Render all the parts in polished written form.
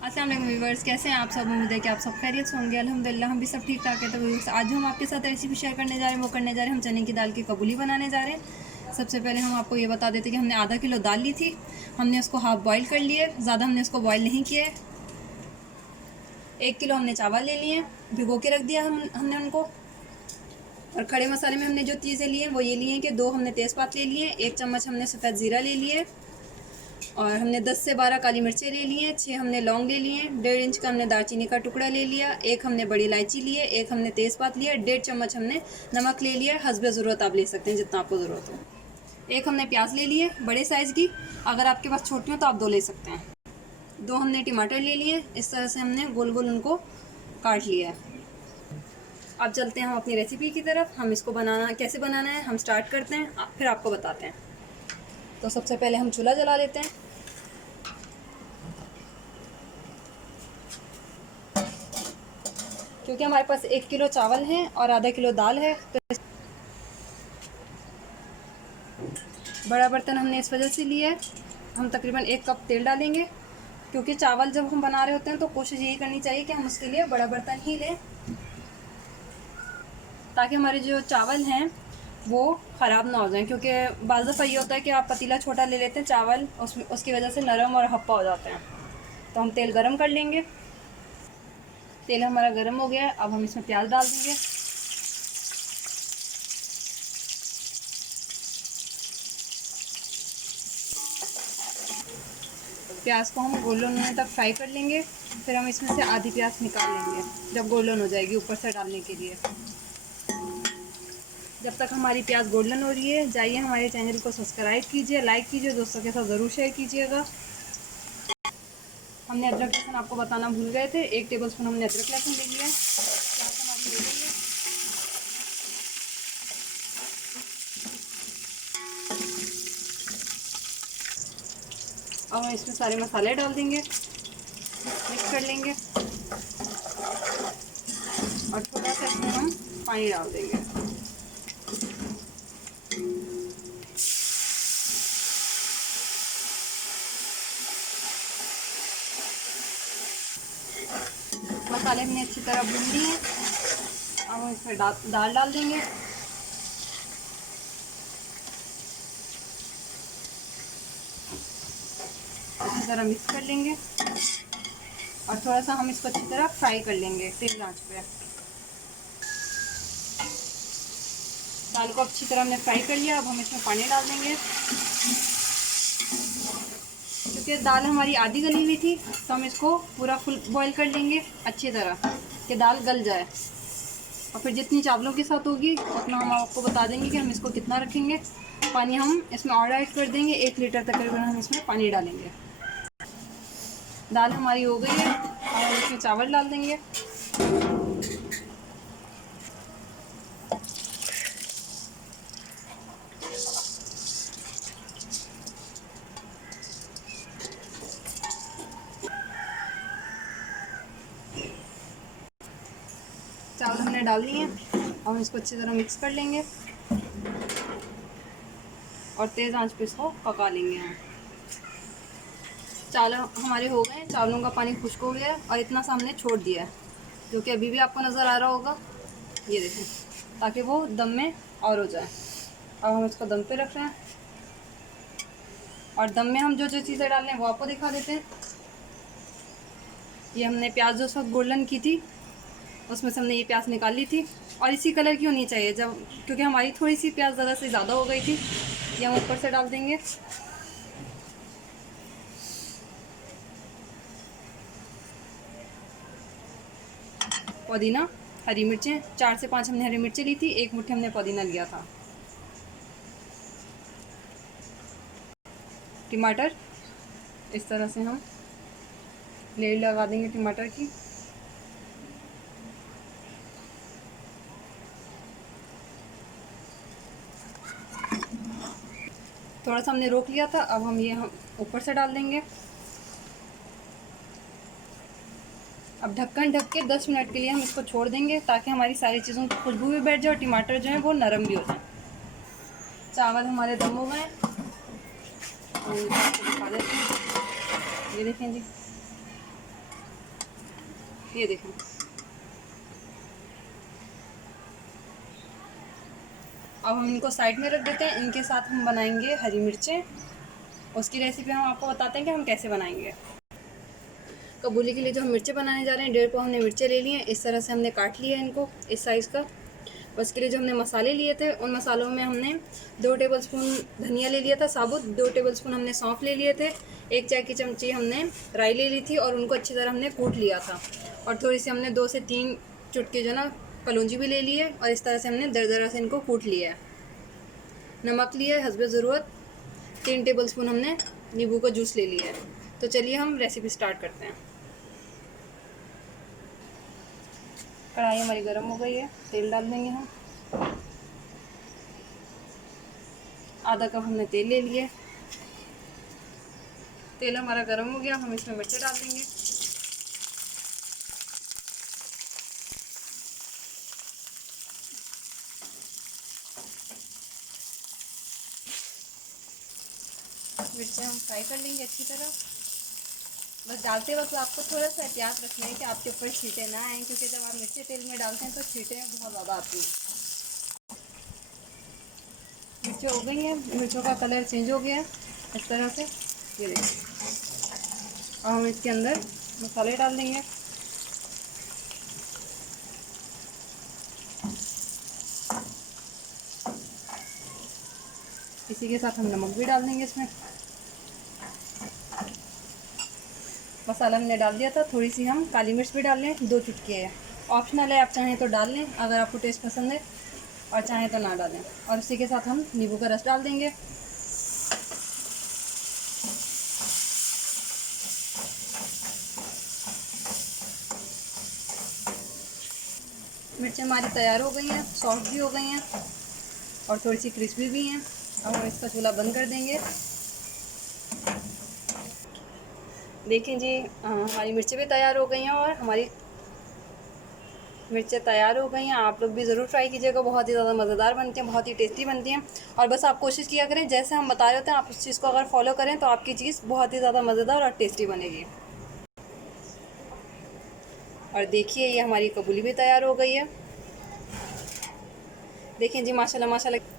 अस्सलाम वालेकुम व्यूअर्स, कैसे हैं आप सब। उम्मीद है कि आप सब खैरियत से होंगे। अल्हम्दुलिल्लाह हम भी सब ठीक ठाक है। तो व्यूअर्स, आज हम आपके साथ रेसिपी शेयर करने जा रहे हैं। वो करने जा रहे हैं हम चने की दाल की कबूली बनाने जा रहे हैं। सबसे पहले हम आपको ये बता देते हैं कि हमने आधा किलो दाल ली थी। हमने उसको हाफ़ बॉयल कर लिए, ज़्यादा हमने उसको बॉयल नहीं किया। 1 किलो हमने चावल ले लिए, भिगो के रख दिया हमने उनको। और खड़े मसाले में हमने जो चीज़ें ली हैं वो ये लिए हैं कि 2 हमने तेज़पात ले लिए, 1 चम्मच हमने सफ़ेद ज़ीरा ले लिए, और हमने 10 से 12 काली मिर्चें ले ली हैं, 6 हमने लौंग ले लिए हैं, 1.5 इंच का हमने दालचीनी का टुकड़ा ले लिया, 1 हमने बड़ी इलायची ली है, 1 हमने तेज़पात लिया, 1.5 चम्मच हमने नमक ले लिया। हस्बे ज़रूरत आप ले सकते हैं जितना आपको ज़रूरत हो। 1 हमने प्याज ले लिए बड़े साइज़ की, अगर आपके पास छोटी हो तो आप 2 ले सकते हैं। 2 हमने टमाटर ले लिए, इस तरह से हमने गोल गोल उनको काट लिया है। अब चलते हैं हम अपनी रेसिपी की तरफ। हम इसको बनाना कैसे बनाना है हम स्टार्ट करते हैं, फिर आपको बताते हैं। तो सबसे पहले हम चूल्हा जला लेते हैं। क्योंकि हमारे पास 1 किलो चावल है और आधा किलो दाल है, तो बड़ा बर्तन हमने इस वजह से लिया है। हम तकरीबन 1 कप तेल डालेंगे, क्योंकि चावल जब हम बना रहे होते हैं तो कोशिश यही करनी चाहिए कि हम उसके लिए बड़ा बर्तन ही लें, ताकि हमारे जो चावल हैं वो ख़राब ना हो जाएं। क्योंकि बाज़ दफ़ा ये होता है कि आप पतीला छोटा ले लेते हैं, चावल उसकी वजह से नरम और हप्पा हो जाते हैं। तो हम तेल गरम कर लेंगे। तेल हमारा गरम हो गया है, अब हम इसमें प्याज डाल देंगे। प्याज को हम गोल्डन होने तक फ्राई कर लेंगे। फिर हम इसमें से आधी प्याज निकाल लेंगे जब गोल्डन हो जाएगी ऊपर से डालने के लिए। जब तक हमारी प्याज गोल्डन हो रही है, जाइए हमारे चैनल को सब्सक्राइब कीजिए, लाइक कीजिए, दोस्तों के साथ ज़रूर शेयर कीजिएगा। हमने अदरक लहसुन आपको बताना भूल गए थे, 1 टेबलस्पून हमने अदरक लहसुन ले लिया है। प्याज हमारी हो गई है। अब हम इसमें सारे मसाले डाल देंगे, मिक्स कर लेंगे, और थोड़ा सा इसमें हम पानी डाल देंगे। मसाले हमने अच्छी तरह भून लिए। अब हम इसमें दाल डाल देंगे। अच्छी तरह मिक्स कर लेंगे, और थोड़ा सा हम इसको अच्छी तरह फ्राई कर लेंगे तेज आंच पे। दाल को अच्छी तरह हमने फ्राई कर लिया। अब हम इसमें पानी डाल देंगे। क्योंकि दाल हमारी आधी गली हुई थी, तो हम इसको पूरा फुल बॉईल कर लेंगे अच्छी तरह कि दाल गल जाए। और फिर जितनी चावलों के साथ होगी उतना हम आपको बता देंगे कि हम इसको कितना रखेंगे। पानी हम इसमें और ऐड कर देंगे, 1 लीटर तकरीबन हम इसमें पानी डालेंगे। दाल हमारी हो गई है, और हम इसमें चावल डाल देंगे। चावल हमने डाल दिए हैं, और हम इसको अच्छी तरह मिक्स कर लेंगे, और तेज़ आंच पे इसको पका लेंगे हम। चावल हमारे हो गए, चावलों का पानी खुश्क हो गया है, और इतना सा हमने छोड़ दिया है, जो कि अभी भी आपको नज़र आ रहा होगा, ये देखें, ताकि वो दम में और हो जाए। अब हम इसको दम पे रख रहे हैं, और दम में हम जो जो चीज़ें डाल रहे हैं वो आपको दिखा देते हैं। ये हमने प्याज जो उस वक्त गोल्डन की थी, उसमें से हमने ये प्याज निकाल ली थी, और इसी कलर की होनी चाहिए जब, क्योंकि हमारी थोड़ी सी प्याज ज़रा से ज़्यादा हो गई थी। ये हम ऊपर से डाल देंगे। पुदीना, हरी मिर्चें, 4 से 5 हमने हरी मिर्चें ली थी, 1 मुट्ठी हमने पुदीना लिया था। टमाटर, इस तरह से हम लेयर लगा देंगे टमाटर की। थोड़ा सा हमने रोक लिया था, अब हम ये हम ऊपर से डाल देंगे। अब ढक्कन ढक के 10 मिनट के लिए हम इसको छोड़ देंगे, ताकि हमारी सारी चीज़ों की खुशबू भी बैठ जाए और टमाटर जो है वो नरम भी हो जाए। चावल हमारे दम हो गए, दिखा देते हैं। ये देखें जी, ये देखें। अब हम इनको साइड में रख देते हैं। इनके साथ हम बनाएंगे हरी मिर्चें। उसकी रेसिपी हम आपको बताते हैं कि हम कैसे बनाएंगे। कबूली के लिए जो हम मिर्चें बनाने जा रहे हैं, 1.5 पाव हमने मिर्चें ले ली हैं। इस तरह से हमने काट लिया है इनको इस साइज़ का। उसके लिए जो हमने मसाले लिए थे, उन मसालों में हमने 2 टेबलस्पून धनिया ले लिया था साबुत, 2 टेबलस्पून हमने सौंफ ले लिए थे, 1 चाय की चमची हमने राई ले ली थी और उनको अच्छी तरह हमने कूट लिया था। और थोड़ी सी हमने 2 से 3 चुटकी जो ना कलौंजी भी ले ली है और इस तरह से हमने दरदरा से इनको कूट लिया है। नमक लिया है हस्बे ज़रूरत। 3 टेबलस्पून हमने नींबू का जूस ले लिया है। तो चलिए हम रेसिपी स्टार्ट करते हैं। कढ़ाई हमारी गर्म हो गई है, तेल डाल देंगे हम। आधा कप हमने तेल ले लिया। तेल हमारा गर्म हो गया, हम इसमें मिर्चें डाल देंगे। मिर्चें हम फ्राई कर लेंगे अच्छी तरह। बस डालते वक्त आपको थोड़ा सा एहतियात रखना है कि आपके ऊपर छींटे ना आएँ, क्योंकि जब आप मिर्चें तेल में डालते हैं तो छींटे बहुत ज़्यादा आती हैं। मिर्चें हो गई हैं, मिर्चों का कलर चेंज हो गया है इस तरह से। ये देखिए। और हम इसके अंदर मसाले डाल देंगे। इसी के साथ हम नमक भी डाल देंगे इसमें। मसाला हमने डाल दिया था। थोड़ी सी हम काली मिर्च भी डाल लें, 2 चुटकी है। ऑप्शनल है, आप चाहें तो डाल लें अगर आपको टेस्ट पसंद है, और चाहें तो ना डालें। और इसी के साथ हम नींबू का रस डाल देंगे। मिर्चें हमारी तैयार हो गई हैं, सॉफ्ट भी हो गई हैं और थोड़ी सी क्रिस्पी भी हैं। अब हम इसका चूल्हा बंद कर देंगे। देखें जी, हमारी मिर्चें भी तैयार हो गई हैं और हमारी मिर्चें तैयार हो गई हैं। आप लोग भी ज़रूर ट्राई कीजिएगा, बहुत ही ज़्यादा मज़ेदार बनती हैं, बहुत ही टेस्टी बनती हैं। और बस आप कोशिश किया करें जैसे हम बता रहे होते हैं, आप उस चीज़ को अगर फॉलो करें तो आपकी चीज़ बहुत ही ज़्यादा मज़ेदार और टेस्टी बनेगी। और देखिए, ये हमारी कबूली भी तैयार हो गई है। देखें जी माशाल्लाह माशाल्लाह,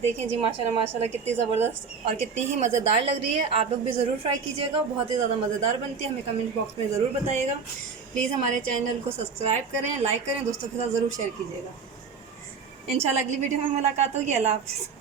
देखें जी माशाल्लाह माशाल्लाह कितनी ज़बरदस्त और कितनी ही मज़ेदार लग रही है। आप लोग भी ज़रूर ट्राई कीजिएगा, बहुत ही ज़्यादा मज़ेदार बनती है। हमें कमेंट बॉक्स में ज़रूर बताइएगा। प्लीज़ हमारे चैनल को सब्सक्राइब करें, लाइक करें, दोस्तों के साथ ज़रूर शेयर कीजिएगा। इंशाल्लाह अगली वीडियो में मुलाकात होगी। अल्लाह हाफ़िज़।